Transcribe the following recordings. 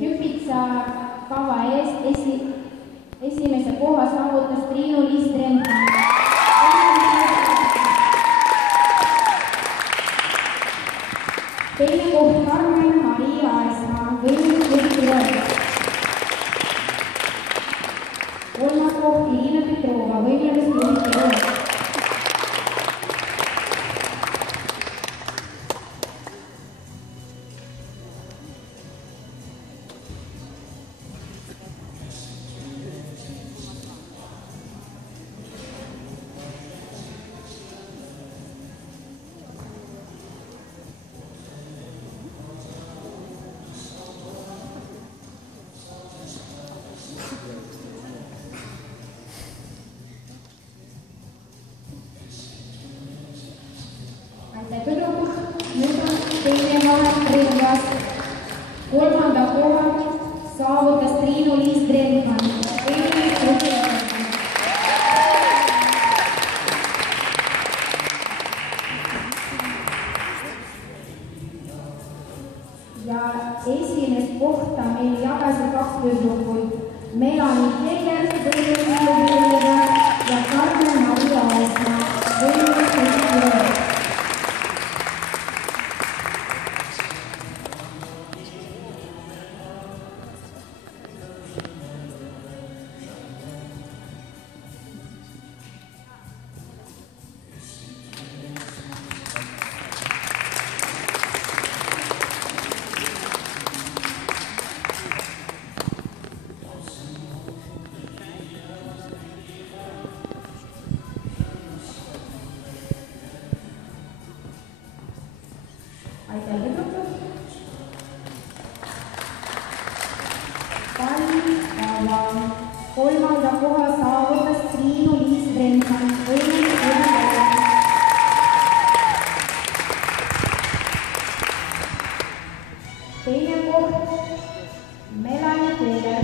Hüpitsa kava eest esimese koha saavutas Triinu-Liis Trendmann. Teine koht Karmen Maria Aesmaa, võimelis võtti võetud. Kolmas koht Irina Petrova, võimelis võtti võetud. Kolmanda koha saavutas Triinu-Liis Trendmann. Ja esimest kohta meil jagasid kaks tüdrukut. Melanie Keller ja Karmen Maria Aesmaa. Kolmanda koha saavutas Triinu-Liis Trendmann. Teine koht Melanie Keller.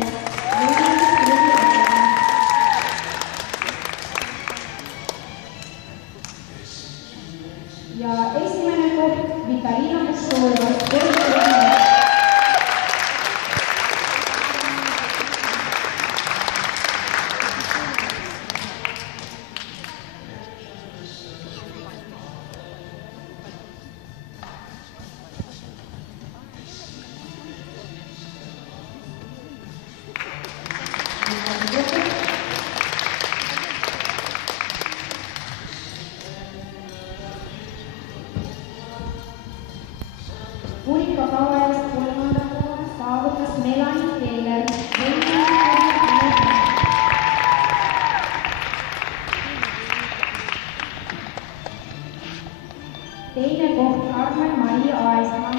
Ja esimene koht Vitalina Pušoleva. Puunika kava eest kolmanda koha saavutas Melanie Keller. Teine koht Karmen Maria Aesmaa.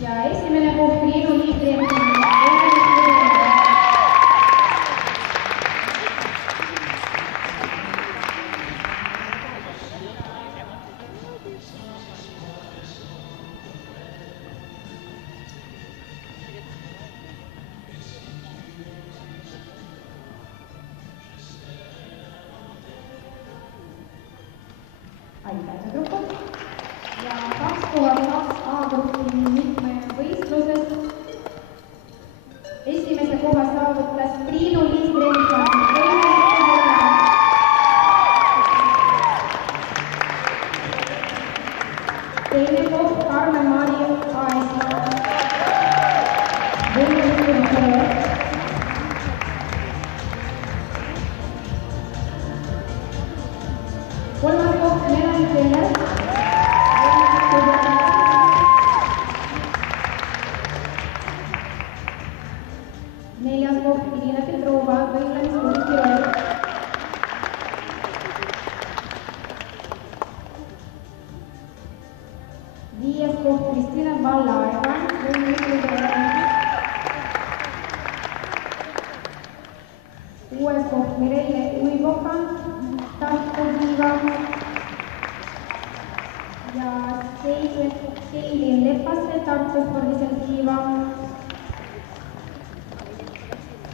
Ja esimene koht Triinu-Liis Trendmann. Aitäh tüdrukud ja 2002 A-gruppi mitmevõistluses esimese koha saavutas Triinu-Liis Trendmann. Teine koht Karmen Maria Aesmaa. Kolmas koht Melanie Keller. Neljas koht Irina Petrova, võistlemisvõistlusi roll. Viies koht Kristina Vallaeva, võistlemisvõistlusi roll. Kuues koht Mirelle Uiboka, Tartu-Tiiva. Ja seitsmes koht Keilin Lepaste, Tartu spordiseltsiiva.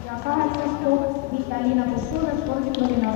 Ja kaheksas koht Vita Alina Puškova, spordiklubina